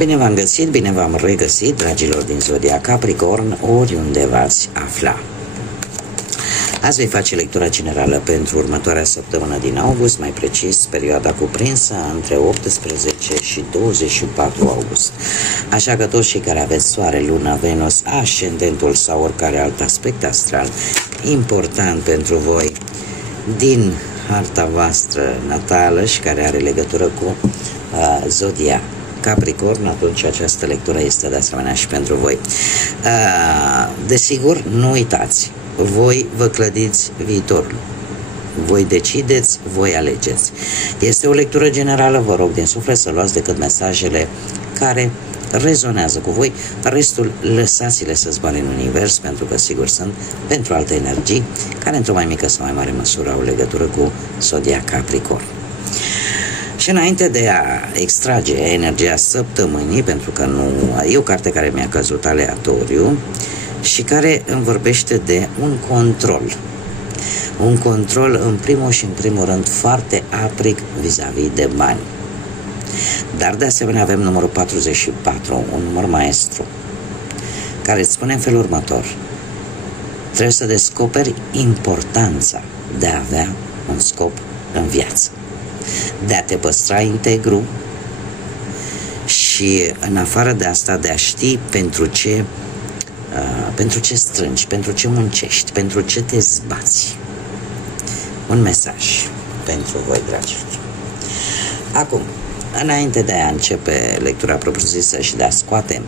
Bine v-am găsit, bine v-am regăsit, dragilor din Zodia Capricorn, oriunde v-ați afla. Azi voi face lectura generală pentru următoarea săptămână din august, mai precis perioada cuprinsă între 18 și 24 august. Așa că toți cei care aveți Soare, Luna, Venus, Ascendentul sau oricare alt aspect astral important pentru voi din harta voastră natală și care are legătură cu Zodia Capricorn, atunci această lectură este de asemenea și pentru voi. Desigur, nu uitați, voi vă clădiți viitorul, voi decideți, voi alegeți. Este o lectură generală, vă rog din suflet să luați decât mesajele care rezonează cu voi, restul lăsați-le să zboare în univers, pentru că sigur sunt pentru alte energii care într-o mai mică sau mai mare măsură au legătură cu Zodia Capricorn. Și înainte de a extrage energia săptămânii, pentru că nu e o carte care mi-a căzut aleatoriu și care îmi vorbește de un control. Un control în primul și în primul rând foarte aprig vis-a-vis de bani. Dar de asemenea avem numărul 44, un număr maestru, care îți spune în felul următor: trebuie să descoperi importanța de a avea un scop în viață, de a te păstra integru și în afară de asta de a ști pentru ce strângi, pentru ce muncești, pentru ce te zbați. Un mesaj pentru voi, dragilor. Acum, înainte de a începe lectura propriu-zisă și de a scoate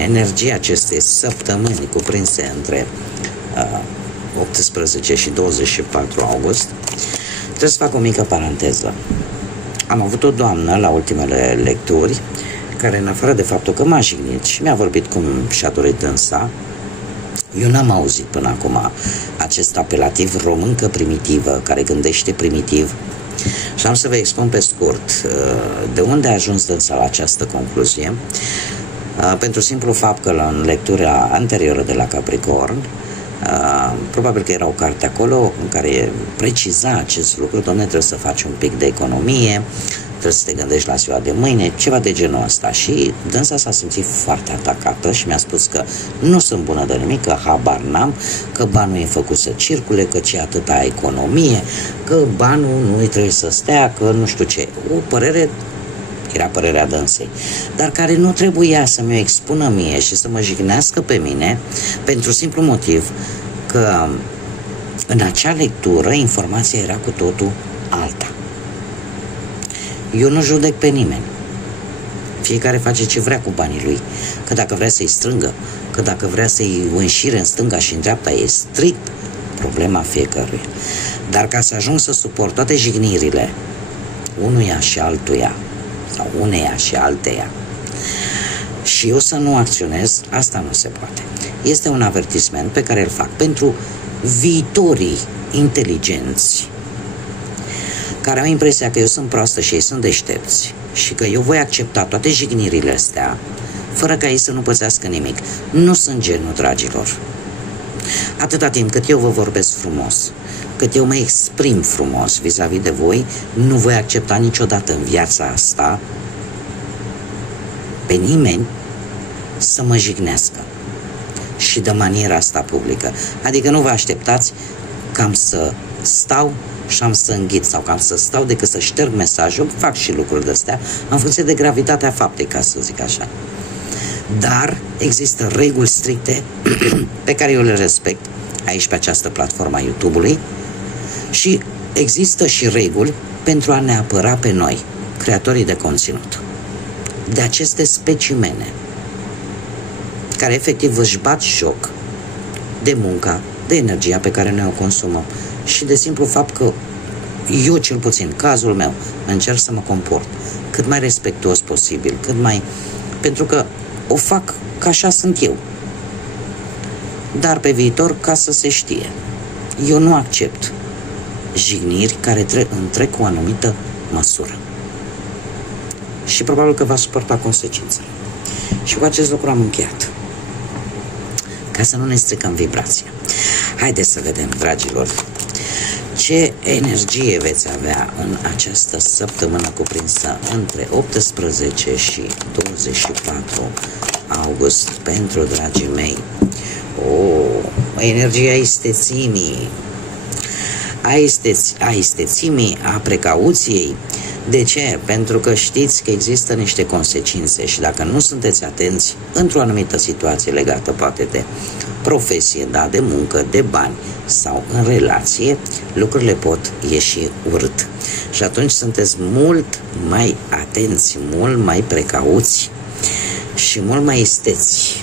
energia acestei săptămâni cuprinse între 18 și 24 august, trebuie să fac o mică paranteză. Am avut o doamnă la ultimele lecturi care, în afară de faptul că m-a jignit și mi-a vorbit cum și-a dorit dânsa, eu n-am auzit până acum acest apelativ româncă primitivă, care gândește primitiv. Și am să vă expun pe scurt de unde a ajuns dânsa la această concluzie, pentru simplu fapt că în lectura anterioară de la Capricorn, probabil că era o carte acolo în care preciza acest lucru: dom'le, trebuie să faci un pic de economie, trebuie să te gândești la ziua de mâine, ceva de genul ăsta. Și dânsa s-a simțit foarte atacată și mi-a spus că nu sunt bună de nimic, că habar n-am, că banul e făcut să circule, că ce atâta economie, că banul nu-i trebuie să stea, că nu știu ce. O părere, era părerea dânsei, dar care nu trebuia să mi-o expună mie și să mă jignească pe mine, pentru simplu motiv că în acea lectură informația era cu totul alta. Eu nu judec pe nimeni. Fiecare face ce vrea cu banii lui. Că dacă vrea să-i strângă, că dacă vrea să-i înșire în stânga și în dreapta, e strict problema fiecăruia. Dar ca să ajung să suport toate jignirile unuia și altuia, sau uneia și alteia, și eu să nu acționez, asta nu se poate. Este un avertisment pe care îl fac pentru viitorii inteligenți care au impresia că eu sunt proastă și ei sunt deștepți și că eu voi accepta toate jignirile astea fără ca ei să nu pățească nimic. Nu sunt genul, dragilor. Atâta timp cât eu vă vorbesc frumos, cât eu mă exprim frumos vis-a-vis de voi, nu voi accepta niciodată în viața asta pe nimeni să mă jignească și de maniera asta publică. Adică nu vă așteptați cam să stau și am să înghit, sau cam să stau decât să șterg mesajul. Fac și lucruri de-astea în funcție de gravitatea faptei, ca să zic așa. Dar există reguli stricte pe care eu le respect aici pe această platformă a YouTube-ului și există și reguli pentru a ne apăra pe noi, creatorii de conținut, de aceste specimene care efectiv își bat joc de munca, de energia pe care noi o consumăm și de simplu fapt că eu, cel puțin, cazul meu, încerc să mă comport cât mai respectuos posibil, cât mai... pentru că o fac că așa sunt eu. Dar pe viitor, ca să se știe, eu nu accept jigniri care întrec cu o anumită măsură. Și probabil că va suporta consecințele. Și cu acest lucru am încheiat. Ca să nu ne stricăm vibrația. Haideți să vedem, dragilor, Ce energie veți avea în această săptămână cuprinsă între 18 și 24 august pentru dragii mei? Energia istețimii, a istețimii, a precauției. De ce? Pentru că știți că există niște consecințe și dacă nu sunteți atenți într-o anumită situație legată poate de profesie, da, de muncă, de bani sau în relație, lucrurile pot ieși urât. Și atunci sunteți mult mai atenți, mult mai precauți și mult mai isteți.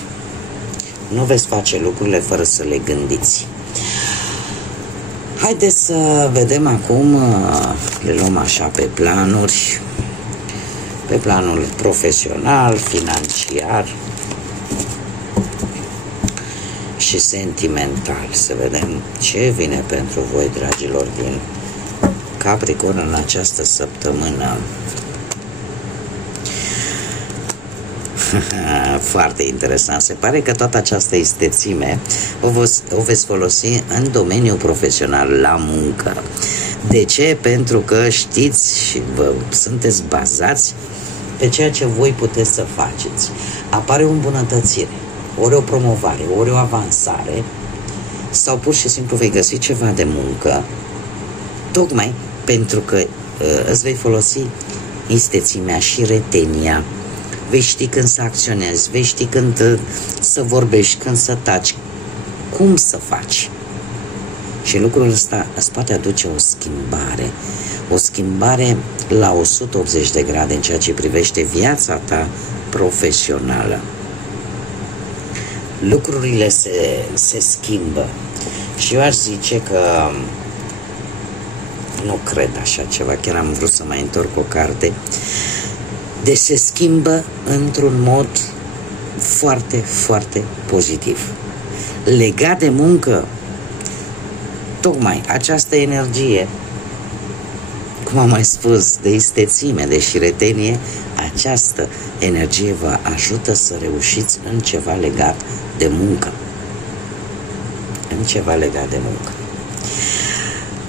Nu veți face lucrurile fără să le gândiți. Haideți să vedem acum, le luăm așa pe planuri, pe planul profesional, financiar și sentimental. Să vedem ce vine pentru voi, dragilor, din Capricorn în această săptămână. Foarte interesant. Se pare că toată această istețime o veți folosi în domeniul profesional, la muncă. De ce? Pentru că știți și sunteți bazați pe ceea ce voi puteți să faceți. Apare o îmbunătățire, ori o promovare, ori o avansare, sau pur și simplu vei găsi ceva de muncă, tocmai pentru că îți vei folosi istețimea și retenia. Vei ști când să acționezi, vei ști când să vorbești, când să taci, cum să faci. Și lucrul ăsta îți poate aduce o schimbare la 180 de grade în ceea ce privește viața ta profesională. Lucrurile se schimbă și eu aș zice că nu cred așa ceva, chiar am vrut să mai întorc o carte. Deci se schimbă într-un mod foarte, foarte pozitiv. Legat de muncă, tocmai această energie, cum am mai spus, de istețime, de șiretenie, această energie vă ajută să reușiți în ceva legat de muncă. În ceva legat de muncă.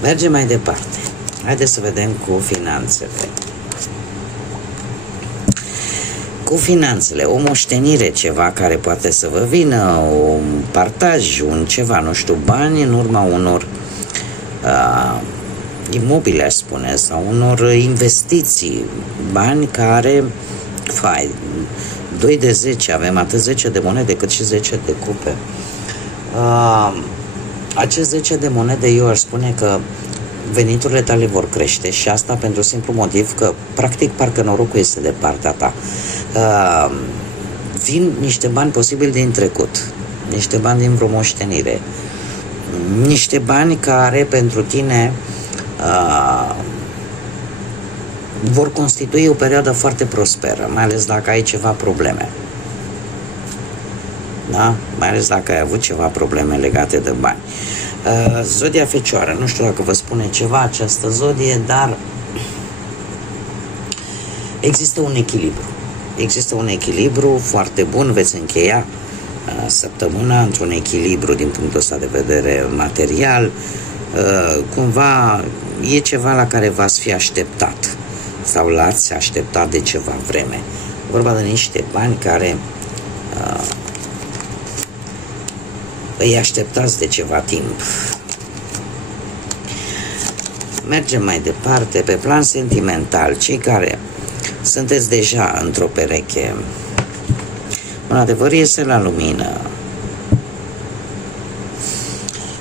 Mergem mai departe. Haideți să vedem cu finanțele. Cu finanțele, o moștenire, ceva care poate să vă vină, un partaj, un ceva, nu știu, bani în urma unor imobile, aș spune, sau unor investiții, bani care, 2 de 10, avem atât 10 de monede cât și 10 de cupe. Acest 10 de monede, eu aș spune că veniturile tale vor crește și asta pentru simplu motiv că, practic, parcă norocul este de partea ta. Vin niște bani posibil din trecut, niște bani din vreo moștenire, niște bani care pentru tine vor constitui o perioadă foarte prosperă, mai ales dacă ai ceva probleme. Da? Mai ales dacă ai avut ceva probleme legate de bani. Zodia Fecioară, nu știu dacă vă spune ceva această zodie, dar există un echilibru. Există un echilibru foarte bun, veți încheia săptămâna într-un echilibru din punctul ăsta de vedere material. Cumva e ceva la care v-ați fi așteptat sau l-ați așteptat de ceva vreme. Vorba de niște bani care îi așteptați de ceva timp. Mergem mai departe, pe plan sentimental, cei care sunteți deja într-o pereche, un adevăr iese la lumină.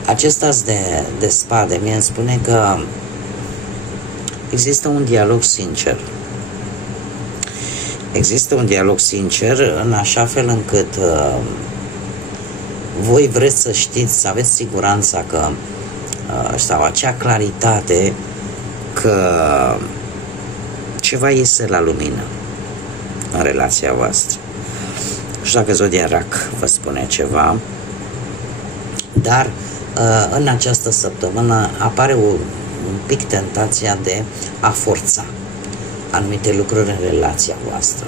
Acest as de spade mie îmi spune că există un dialog sincer. Există un dialog sincer în așa fel încât voi vreți să știți, să aveți siguranța că sau acea claritate că ceva iese la lumină în relația voastră. Nu știu dacă zodia Rac vă spune ceva, dar în această săptămână apare un pic tentația de a forța anumite lucruri în relația voastră.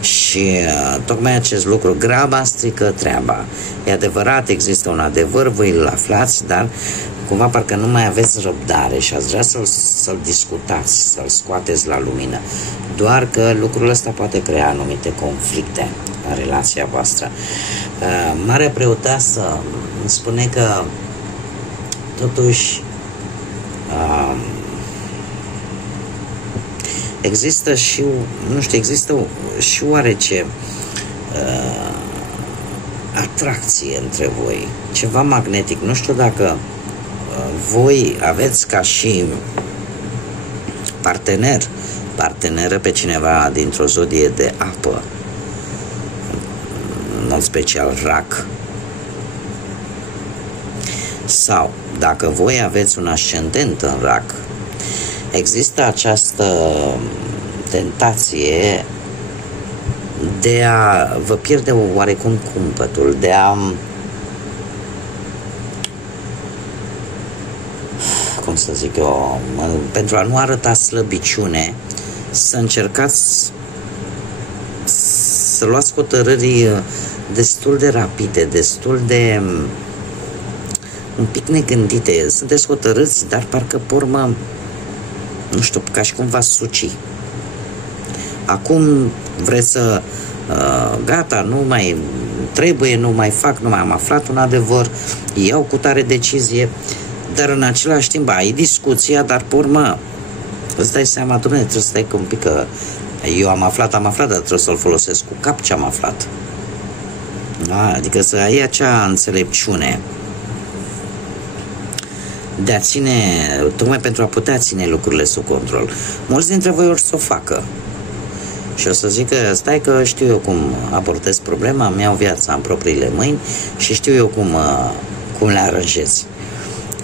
Și tocmai acest lucru, graba strică treaba. E adevărat, există un adevăr, voi îl aflați, dar cumva parcă nu mai aveți răbdare și ați vrea să-l discutați, să-l scoateți la lumină. Doar că lucrul ăsta poate crea anumite conflicte în relația voastră. Marea Preoteasă îmi spune că totuși există și, nu știu, există și oarece atracție între voi, ceva magnetic. Nu știu dacă voi aveți ca și parteneră pe cineva dintr-o zodie de apă, în mod special rac, sau dacă voi aveți un ascendent în rac, există această tentație de a vă pierde oarecum cumpătul, de a, cum să zic eu, pentru a nu arăta slăbiciune, să încercați să luați hotărâri destul de rapide, destul de un pic negândite. Sunteți hotărâți, dar parcă pe urmă, nu știu, ca și cum v-ați suci. Acum vreți să gata, nu mai trebuie, nu mai fac, nu mai am aflat un adevăr, iau cu tare decizie, dar în același timp ai discuția, dar pe urmă îți dai seama, dom'le, trebuie să stai un pic, că eu am aflat, dar trebuie să-l folosesc cu cap ce am aflat. Da? Adică să ai acea înțelepciune de a ține, tocmai pentru a putea ține lucrurile sub control. Mulți dintre voi or să o facă și o să zică, stai că știu eu cum abordez problema, îmi iau viața în propriile mâini și știu eu cum le aranjez.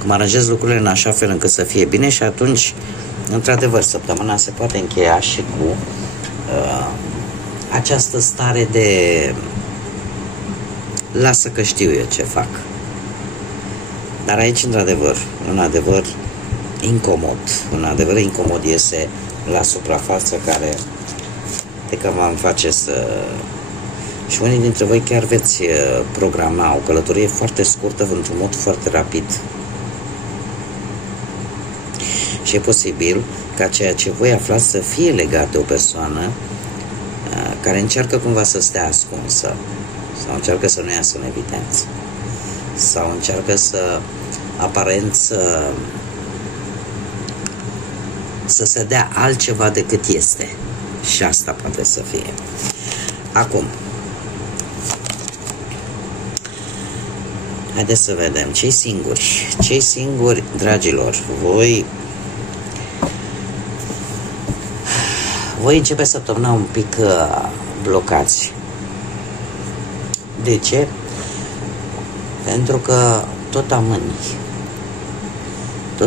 Cum aranjez lucrurile în așa fel încât să fie bine și atunci, într-adevăr, săptămâna se poate încheia și cu această stare de lasă că știu eu ce fac. Dar aici, într-adevăr, un adevăr incomod iese la suprafață, care de că v-am face să... Și unii dintre voi chiar veți programa o călătorie foarte scurtă într-un mod foarte rapid. Și e posibil ca ceea ce voi aflați să fie legat de o persoană care încearcă cumva să stea ascunsă, sau încearcă să nu iasă în evidență, sau încearcă să aparent să se dea altceva decât este. Și asta poate să fie. Acum, haideți să vedem. Cei singuri, dragilor, voi începe săptămâna un pic blocați. De ce? Pentru că tot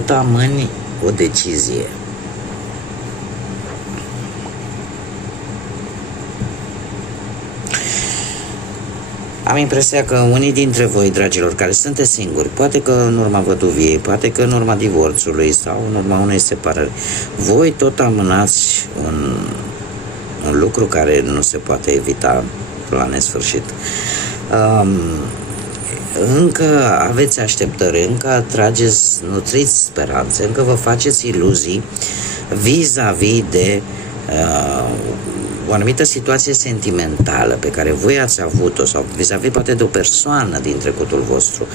amâni o decizie. Am impresia că unii dintre voi, dragilor, care sunteți singuri, poate că în urma văduviei, poate că în urma divorțului sau în urma unei separări, voi tot amânați un lucru care nu se poate evita la nesfârșit. Încă aveți așteptări, încă nutriți speranțe, încă vă faceți iluzii vis-a-vis de o anumită situație sentimentală pe care voi ați avut-o, sau vis-a-vis poate de o persoană din trecutul vostru.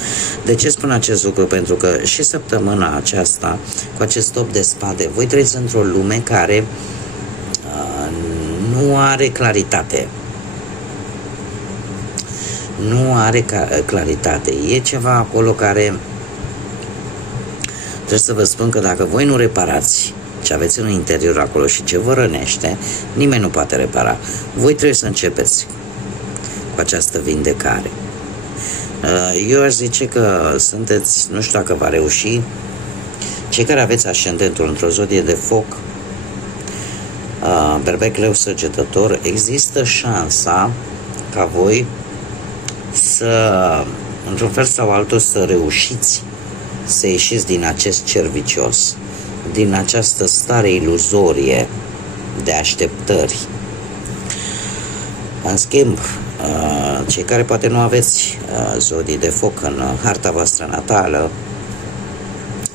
De ce spun acest lucru? Pentru că și săptămâna aceasta, cu acest top de spade, voi trăiți într-o lume care nu are claritate. Nu are claritate. E ceva acolo care trebuie să vă spun că dacă voi nu reparați ce aveți în interior acolo și ce vă rănește, nimeni nu poate repara. Voi trebuie să începeți cu această vindecare. Eu aș zice că sunteți, nu știu dacă va reuși, cei care aveți ascendentul într-o zodie de foc, berbec, leu, săgetător, există șansa ca voi să, într-un fel sau altul, să reușiți să ieșiți din acest cer vicios, din această stare iluzorie de așteptări. În schimb, cei care poate nu aveți zodii de foc în harta voastră natală,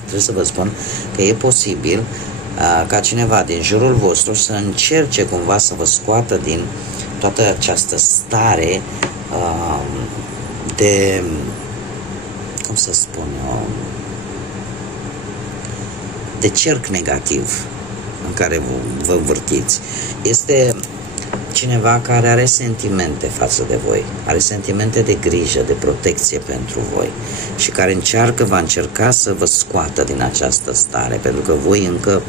trebuie să vă spun că e posibil ca cineva din jurul vostru să încerce cumva să vă scoată din toată această stare de, cum să spun eu, de cerc negativ în care vă învârtiți. Este cineva care are sentimente față de voi, are sentimente de grijă, de protecție pentru voi și care va încerca să vă scoată din această stare, pentru că voi încă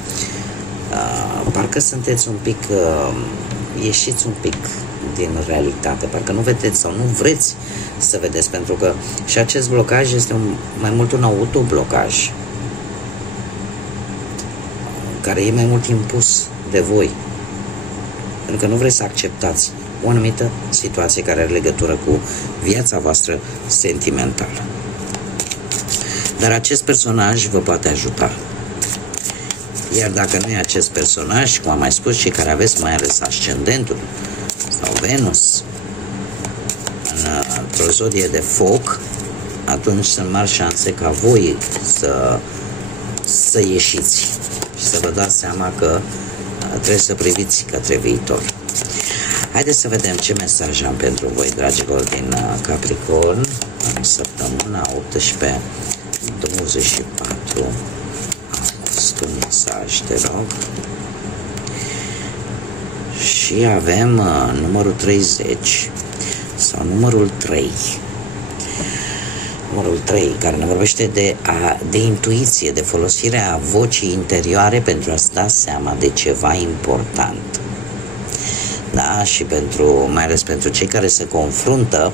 parcă sunteți un pic, ieșiți un pic din realitate, parcă nu vedeți sau nu vreți să vedeți, pentru că și acest blocaj este mai mult un autoblocaj care e mai mult impus de voi, pentru că nu vreți să acceptați o anumită situație care are legătură cu viața voastră sentimentală. Dar acest personaj vă poate ajuta. Iar dacă nu e acest personaj, cum am mai spus, cei care aveți mai ales ascendentul sau Venus într-o zodie de foc, atunci sunt mari șanse ca voi să ieșiți și să vă dați seama că trebuie să priviți către viitor. Haideți să vedem ce mesaj am pentru voi, dragilor din Capricorn, în săptămâna 18-24 august. Un mesaj, te rog. Și avem numărul 30 sau numărul 3. Numărul 3, care ne vorbește de intuiție, de folosirea vocii interioare pentru a-ți da seama de ceva important. Da? Și mai ales pentru cei care se confruntă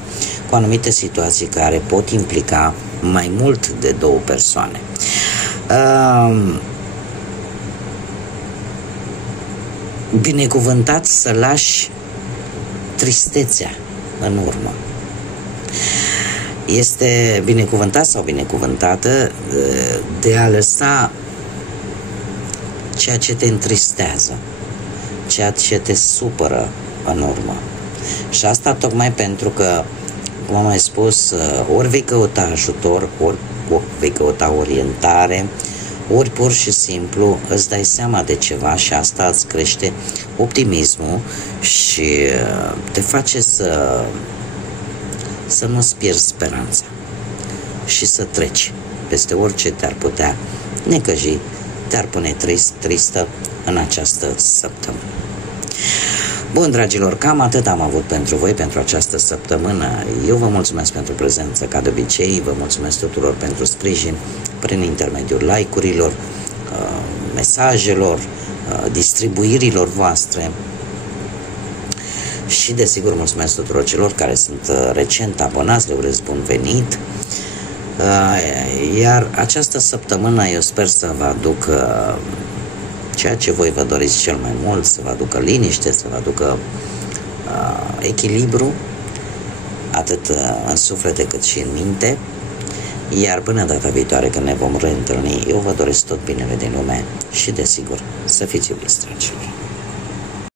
cu anumite situații care pot implica mai mult de două persoane. Binecuvântat să lași tristețea în urmă. Este binecuvântat sau binecuvântată de a lăsa ceea ce te întristează, ceea ce te supără în urmă. Și asta tocmai pentru că, cum am mai spus, ori vei căuta ajutor, ori vei căuta orientare, ori pur și simplu îți dai seama de ceva și asta îți crește optimismul și te face să nu-ți pierzi speranța și să treci peste orice te-ar putea necăji, te-ar pune tristă în această săptămână. Bun, dragilor, cam atât am avut pentru voi pentru această săptămână. Eu vă mulțumesc pentru prezență, ca de obicei, vă mulțumesc tuturor pentru sprijin prin intermediul like-urilor, mesajelor, distribuirilor voastre și, desigur, mulțumesc tuturor celor care sunt recent abonați, le urez bun venit. Iar această săptămână eu sper să vă aduc ceea ce voi vă doriți cel mai mult, să vă aducă liniște, să vă aducă echilibru, atât în suflete cât și în minte. Iar până data viitoare când ne vom reîntâlni, eu vă doresc tot binele din lume și, desigur, să fiți iubiți, dragilor.